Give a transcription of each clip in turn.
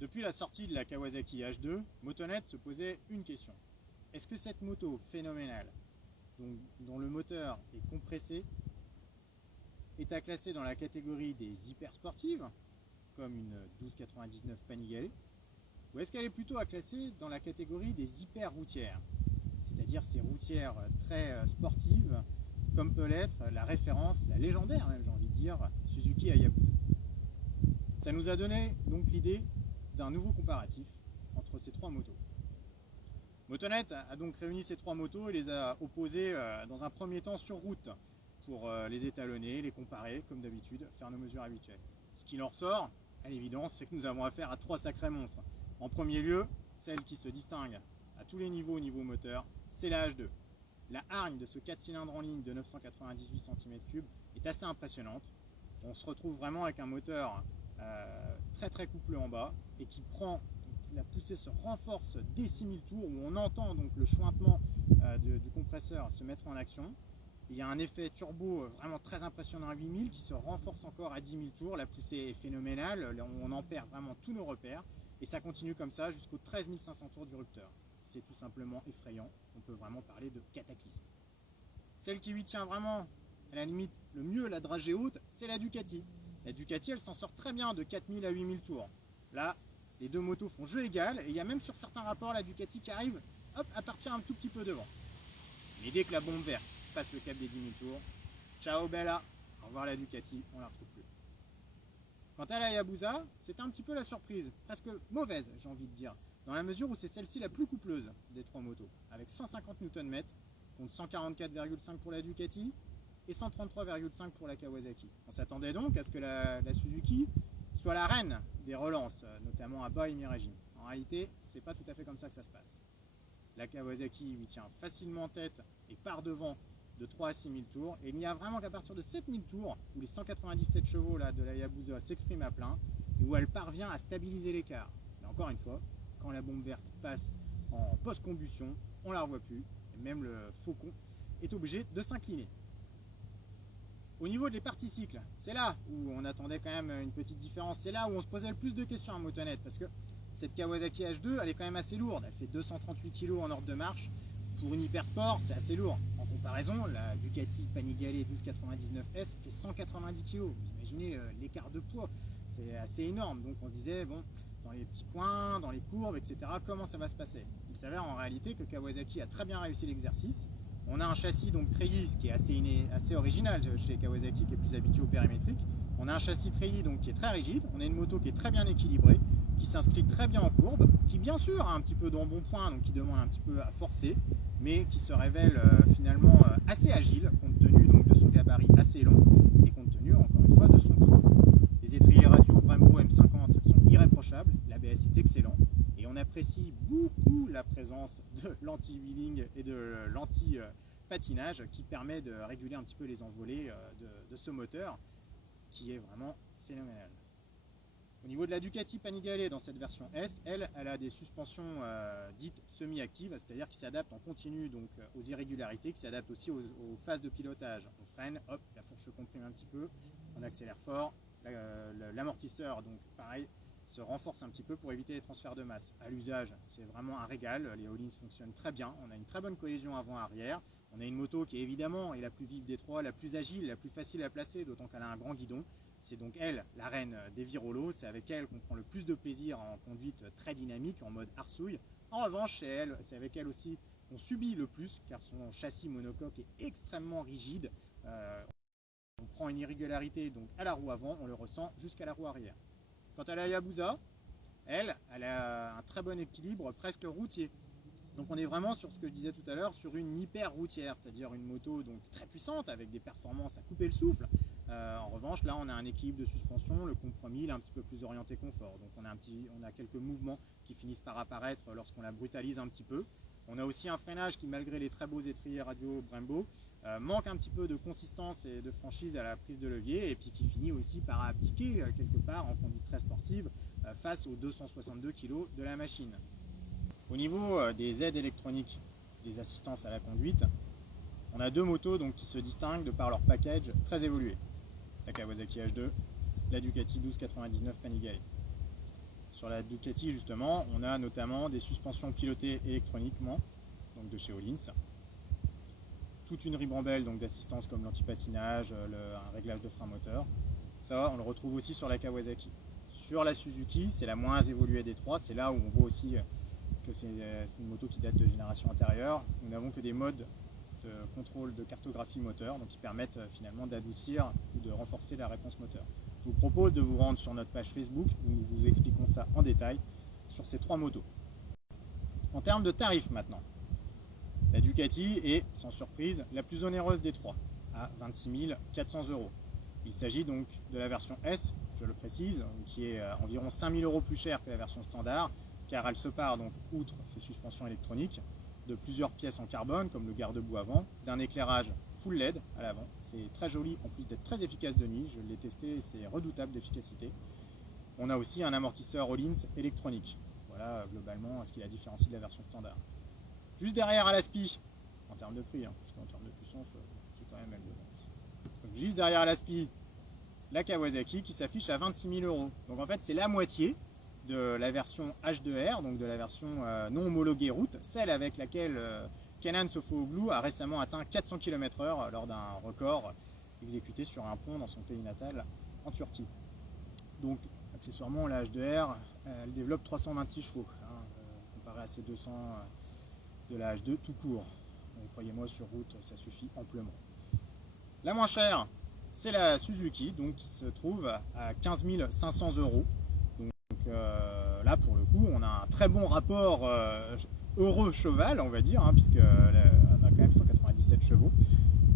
Depuis la sortie de la Kawasaki H2, Motonet se posait une question. Est-ce que cette moto phénoménale, dont le moteur est compressé, est à classer dans la catégorie des hyper sportives, comme une 1299 Panigale, ou est-ce qu'elle est plutôt à classer dans la catégorie des hyper routières, c'est-à-dire ces routières très sportives, comme peut l'être la référence, la légendaire même j'ai envie de dire, Suzuki Hayabusa. Ça nous a donné donc l'idée d'un nouveau comparatif entre ces trois motos. Motonet a donc réuni ces trois motos et les a opposées dans un premier temps sur route pour les étalonner, les comparer comme d'habitude, faire nos mesures habituelles. Ce qui en ressort, à l'évidence, c'est que nous avons affaire à trois sacrés monstres. En premier lieu, celle qui se distingue à tous les niveaux au niveau moteur, c'est la H2. La hargne de ce 4 cylindres en ligne de 998 cm3 est assez impressionnante. On se retrouve vraiment avec un moteur très couplé en bas et qui prend, la poussée se renforce dès 6000 tours où on entend donc le chointement du compresseur se mettre en action. Il y a un effet turbo vraiment très impressionnant à 8000 qui se renforce encore à 10 000 tours. La poussée est phénoménale, on en perd vraiment tous nos repères et ça continue comme ça jusqu'aux 13 500 tours du rupteur. C'est tout simplement effrayant, on peut vraiment parler de cataclysme. Celle qui lui tient vraiment à la limite le mieux la dragée haute, c'est la Ducati. La Ducati elle s'en sort très bien de 4000 à 8000 tours. Là, les deux motos font jeu égal et il y a même sur certains rapports la Ducati qui arrive hop, à partir un tout petit peu devant. Mais dès que la bombe verte passe le cap des 10 000 tours, ciao bella, au revoir la Ducati, on la retrouve plus. Quant à la Hayabusa, c'est un petit peu la surprise, presque mauvaise j'ai envie de dire, dans la mesure où c'est celle-ci la plus coupleuse des trois motos, avec 150 Nm contre 144,5 pour la Ducati et 133,5 pour la Kawasaki. On s'attendait donc à ce que la Suzuki soit la reine des relances, notamment à bas et mi-régime. En réalité, c'est pas tout à fait comme ça que ça se passe. La Kawasaki lui tient facilement en tête et part devant de 3 à 6 000 tours. Et il n'y a vraiment qu'à partir de 7 000 tours où les 197 chevaux là, de la Hayabusa s'expriment à plein et où elle parvient à stabiliser l'écart. Mais encore une fois, quand la bombe verte passe en post-combustion, on ne la revoit plus. Et même le faucon est obligé de s'incliner. Au niveau des parties cycles, c'est là où on attendait quand même une petite différence. C'est là où on se posait le plus de questions à Motonet parce que cette Kawasaki H2, elle est quand même assez lourde. Elle fait 238 kg en ordre de marche. Pour une hypersport, c'est assez lourd. En comparaison, la Ducati Panigale 1299S fait 190 kg. Vous imaginez l'écart de poids, c'est assez énorme. Donc on se disait, bon, dans les petits coins, dans les courbes, etc., comment ça va se passer? Il s'avère en réalité que Kawasaki a très bien réussi l'exercice. On a un châssis donc treillis qui est assez original chez Kawasaki, qui est plus habitué au périmétrique. On a un châssis treillis donc qui est très rigide. On a une moto qui est très bien équilibrée, qui s'inscrit très bien en courbe, qui bien sûr a un petit peu d'embonpoint, donc qui demande un petit peu à forcer, mais qui se révèle finalement assez agile, compte tenu donc de son gabarit assez long et compte tenu encore une fois de son poids. Les étriers radio Brembo M50 sont irréprochables, l'ABS est excellent et on apprécie beaucoup la présence de l'anti-wheeling et de l'anti-patinage qui permet de réguler un petit peu les envolées de ce moteur qui est vraiment phénoménal. Au niveau de la Ducati Panigale dans cette version S, elle a des suspensions dites semi-actives, c'est-à-dire qui s'adaptent en continu donc aux irrégularités, qui s'adaptent aussi aux phases de pilotage. On freine, hop, la fourche se comprime un petit peu, on accélère fort, l'amortisseur donc pareil se renforce un petit peu pour éviter les transferts de masse. À l'usage, c'est vraiment un régal, les Öhlins fonctionnent très bien, on a une très bonne cohésion avant-arrière, on a une moto qui est évidemment la plus vive des trois, la plus agile, la plus facile à placer, d'autant qu'elle a un grand guidon. C'est donc elle, la reine des virolos, c'est avec elle qu'on prend le plus de plaisir en conduite très dynamique, en mode arsouille. En revanche, c'est avec elle aussi qu'on subit le plus, car son châssis monocoque est extrêmement rigide. On prend une irrégularité donc à la roue avant, on le ressent jusqu'à la roue arrière. Quant à la Hayabusa, elle a un très bon équilibre presque routier. Donc on est vraiment sur ce que je disais tout à l'heure, sur une hyper routière, c'est-à-dire une moto donc très puissante avec des performances à couper le souffle. En revanche, là on a un équilibre de suspension, le compromis il est un petit peu plus orienté confort. Donc on a quelques mouvements qui finissent par apparaître lorsqu'on la brutalise un petit peu. On a aussi un freinage qui, malgré les très beaux étriers radio Brembo, manque un petit peu de consistance et de franchise à la prise de levier, et puis qui finit aussi par abdiquer quelque part en conduite très sportive face aux 262 kg de la machine. Au niveau des aides électroniques, des assistances à la conduite, on a deux motos donc, qui se distinguent de par leur package très évolué. La Kawasaki H2, la Ducati 1299 Panigale. Sur la Ducati justement, on a notamment des suspensions pilotées électroniquement, donc de chez Öhlins, toute une ribambelle d'assistance comme l'antipatinage, un réglage de frein moteur. Ça, on le retrouve aussi sur la Kawasaki. Sur la Suzuki, c'est la moins évoluée des trois, c'est là où on voit aussi que c'est une moto qui date de génération antérieure. Nous n'avons que des modes de contrôle de cartographie moteur, donc qui permettent finalement d'adoucir ou de renforcer la réponse moteur. Je vous propose de vous rendre sur notre page Facebook où nous vous expliquons ça en détail sur ces trois motos. En termes de tarifs maintenant, la Ducati est, sans surprise, la plus onéreuse des trois, à 26 400 €. Il s'agit donc de la version S, je le précise, qui est environ 5 000 € plus chère que la version standard, car elle se part, donc, outre ses suspensions électroniques, de plusieurs pièces en carbone, comme le garde-boue avant, d'un éclairage full LED à l'avant. C'est très joli, en plus d'être très efficace de nuit, je l'ai testé, c'est redoutable d'efficacité. On a aussi un amortisseur Öhlins électronique. Voilà globalement ce qui la différencie de la version standard. Juste derrière à l'aspi, en termes de prix, parce qu'en termes de puissance, c'est quand même elle devant. Donc juste derrière à l'aspi, la Kawasaki qui s'affiche à 26 000 €. Donc en fait, c'est la moitié de la version H2R, donc de la version non homologuée route, celle avec laquelle Kenan Sofuoglu a récemment atteint 400 km/h lors d'un record exécuté sur un pont dans son pays natal en Turquie. Donc accessoirement, la H2R, elle développe 326 chevaux, comparé à ces 200 de la H2 tout court. Croyez-moi, sur route, ça suffit amplement. La moins chère, c'est la Suzuki, donc qui se trouve à 15 500 €. Donc là, pour le coup, on a un très bon rapport heureux cheval, on va dire, puisqu'on a quand même 197 chevaux.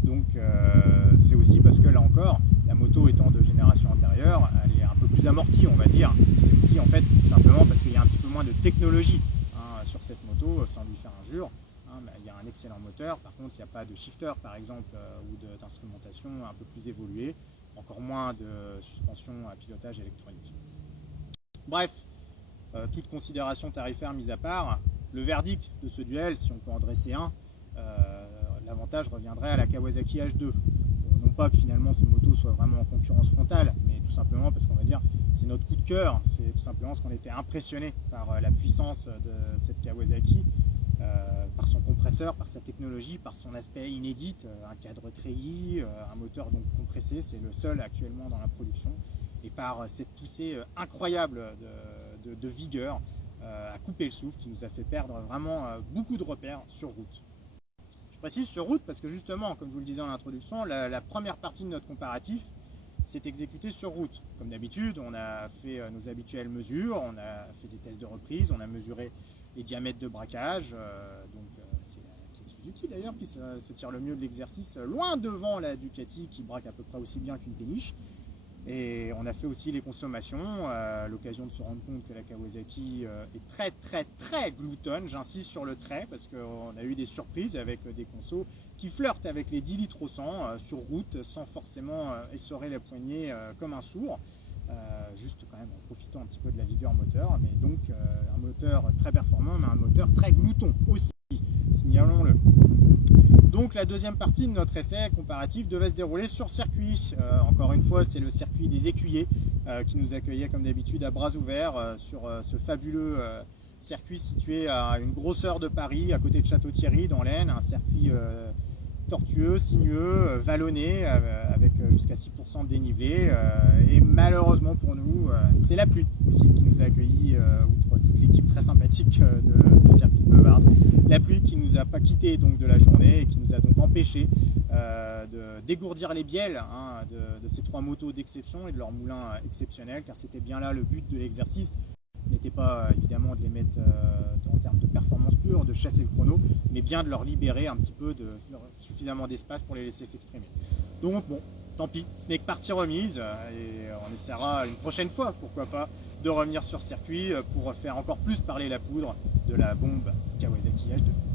Donc c'est aussi parce que là encore, la moto étant de génération antérieure, elle est un peu plus amortie, on va dire. C'est aussi en fait tout simplement parce qu'il y a un petit peu moins de technologie sur cette moto, sans lui faire injure. Il y a un excellent moteur, par contre il n'y a pas de shifter par exemple, ou d'instrumentation un peu plus évoluée, encore moins de suspension à pilotage électronique. Bref, toute considération tarifaire mise à part, le verdict de ce duel, si on peut en dresser un, l'avantage reviendrait à la Kawasaki H2. Non pas que finalement ces motos soient vraiment en concurrence frontale, mais tout simplement parce qu'on va dire c'est notre coup de cœur, c'est tout simplement parce qu'on était impressionné par la puissance de cette Kawasaki, par son compresseur, par sa technologie, par son aspect inédit, un cadre treillis, un moteur donc compressé, c'est le seul actuellement dans la production, et par cette poussée incroyable de vigueur à couper le souffle qui nous a fait perdre vraiment beaucoup de repères sur route. Je précise sur route parce que justement, comme je vous le disais en introduction, la première partie de notre comparatif s'est exécutée sur route. Comme d'habitude, on a fait nos habituelles mesures, on a fait des tests de reprise, on a mesuré les diamètres de braquage, donc c'est la Suzuki d'ailleurs qui se tire le mieux de l'exercice, loin devant la Ducati qui braque à peu près aussi bien qu'une péniche. Et on a fait aussi les consommations, à l'occasion de se rendre compte que la Kawasaki est très gloutonne, j'insiste sur le trait parce qu'on a eu des surprises avec des consos qui flirtent avec les 10 litres au 100 sur route sans forcément essorer la poignée comme un sourd, juste quand même en profitant un petit peu de la vigueur moteur, mais donc un moteur très performant mais un moteur très glouton aussi, signalons-le. Donc la deuxième partie de notre essai comparatif devait se dérouler sur circuit. Encore une fois, c'est le circuit des Écuyers qui nous accueillait comme d'habitude à bras ouverts sur ce fabuleux circuit situé à une grosse heure de Paris, à côté de Château-Thierry dans l'Aisne, un circuit tortueux, sinueux, vallonné, avec jusqu'à 6% de dénivelé. Et malheureusement pour nous, c'est la pluie aussi qui nous a accueillis, outre toute l'équipe très sympathique du circuit de Beuvard. La pluie qui nous a pas quitté donc de la journée et qui nous a donc empêché de dégourdir les bielles de ces trois motos d'exception et de leur moulin exceptionnel, car c'était bien là le but de l'exercice. Ce n'était pas évidemment de les mettre en termes de performance pure, de chasser le chrono, mais bien de leur libérer un petit peu suffisamment d'espace pour les laisser s'exprimer. Donc bon, tant pis, ce n'est que partie remise et on essaiera une prochaine fois, pourquoi pas, de revenir sur circuit pour faire encore plus parler la poudre de la bombe Kawasaki H2.